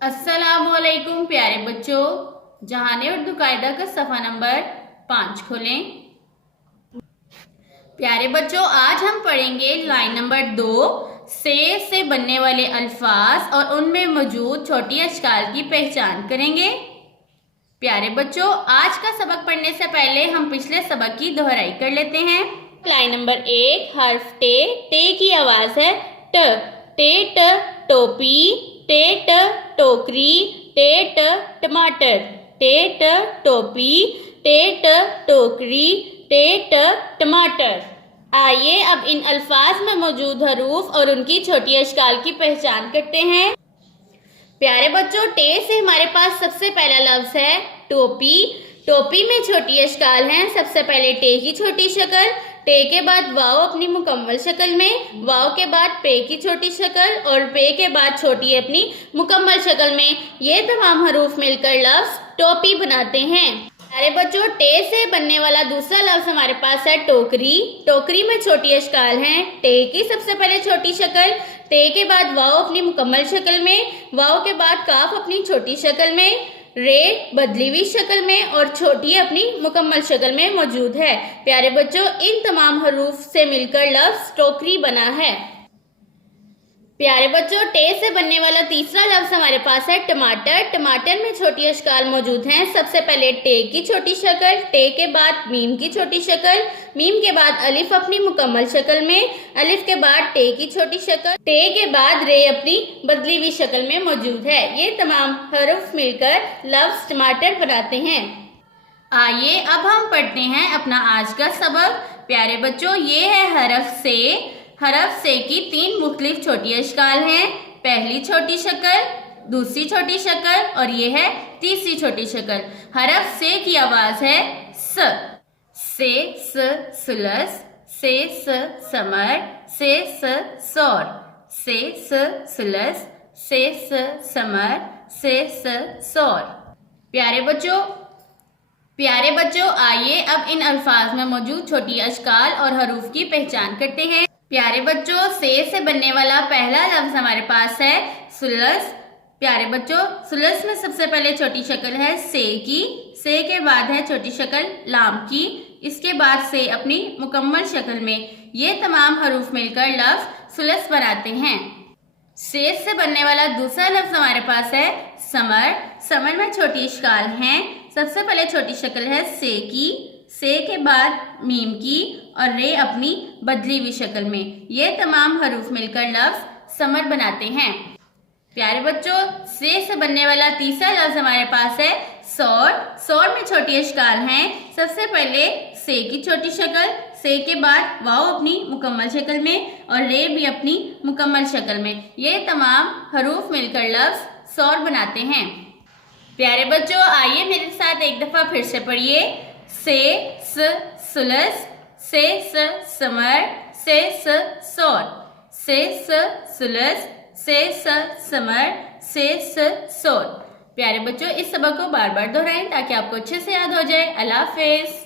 अस्सलामुअलैकुम प्यारे बच्चों। जहाने उर्दू कायदा का सफ़ा नंबर 5 खोलें। प्यारे बच्चों, आज हम पढ़ेंगे लाइन नंबर 2 से बनने वाले अल्फाज और उनमें मौजूद छोटी अशकाल की पहचान करेंगे। प्यारे बच्चों, आज का सबक पढ़ने से पहले हम पिछले सबक की दोहराई कर लेते हैं। लाइन नंबर 1 हर्फ टे की आवाज है ट। टे ट टोपी, टे ट टोकरी, टे ट टमाटर, टे ट टोपी, टे ट टोकरी, टे ट टमाटर। आइए अब इन अल्फाज में मौजूद हरूफ और उनकी छोटी अशकाल की पहचान करते हैं। प्यारे बच्चों, टे से हमारे पास सबसे पहला लफ्ज है टोपी। टोपी में छोटी अशकाल हैं। सबसे पहले टे की छोटी शक्ल, टे के बाद वाव अपनी मुकम्मल शक्ल में, वाव के बाद पे की छोटी शक्ल और पे के बाद छोटी अपनी मुकम्मल शक्ल में। ये तमाम हरूफ मिलकर लफ्ज टोपी बनाते हैं। प्यारे बच्चों, टे से बनने वाला दूसरा लफ्ज हमारे पास है टोकरी। टोकरी में छोटी अशकाल हैं। टे की सबसे पहले छोटी शक्ल, टे के बाद वाव अपनी मुकम्मल शक्ल में, वाव के बाद काफ अपनी छोटी शक्ल में, रे बदली हुई शक्ल में और छोटी अपनी मुकम्मल शक्ल में मौजूद है। प्यारे बच्चों, इन तमाम हरूफ से मिलकर लफ्ज टोकरी बना है। प्यारे बच्चों, टे से बनने वाला तीसरा लफ्ज हमारे पास है टमाटर। टमाटर में छोटी अशकाल मौजूद हैं। सबसे पहले टे की छोटी शक्ल, टे के बाद मीम की छोटी शक्ल, मीम के बाद अलिफ अपनी मुकम्मल शक्ल में, अलिफ के बाद टे की छोटी शक्ल, टे के बाद रे अपनी बदली हुई शक्ल में मौजूद है। ये तमाम हरूफ मिलकर लफ्ज टमाटर बनाते हैं। आइए अब हम पढ़ते हैं अपना आज का सबक। प्यारे बच्चों, ये है हरफ से। हरफ से की 3 मुख्तलिफ छोटी अशकाल हैं। पहली छोटी शक्ल, दूसरी छोटी शक्ल और ये है तीसरी छोटी शक्ल। हरफ से की आवाज है स। से सुलस, से समर, से सौर, से सुलस, से समर, से सौर। प्यारे बच्चों, आइए अब इन अल्फाज में मौजूद छोटी अशकाल और हरूफ की पहचान करते हैं। प्यारे बच्चों, से बनने वाला पहला लफ्ज हमारे पास है सुलस। प्यारे बच्चों, सुलस में सबसे पहले छोटी शक्ल है से की, से के बाद है छोटी शक्ल लाम की, इसके बाद से अपनी मुकम्मल शक्ल में। ये तमाम हरूफ मिलकर लफ्ज सुलस बनाते हैं। से बनने वाला दूसरा लफ्ज हमारे पास है समर। समर में छोटी अशकाल हैं। सबसे पहले छोटी शक्ल है से की, से के बाद मीम की और रे अपनी बदली हुई शक्ल में। ये तमाम हरूफ मिलकर लफ्ज समर बनाते हैं। प्यारे बच्चों, से बनने वाला तीसरा लफ्ज हमारे पास है सौर। सौर में छोटी अशकाल हैं। सबसे पहले से की छोटी शक्ल, से के बाद वाव अपनी मुकम्मल शक्ल में और रे भी अपनी मुकम्मल शक्ल में। ये तमाम हरूफ मिलकर लफ्ज सौर बनाते हैं। प्यारे बच्चों, आइए मेरे साथ एक दफा फिर से पढ़िए। से सुलस, से समर, से सौर, से सुलस, से समर, से सौर। प्यारे बच्चों, इस सबक को बार बार दोहराएं ताकि आपको अच्छे से याद हो जाए। अल्लाह हाफिज।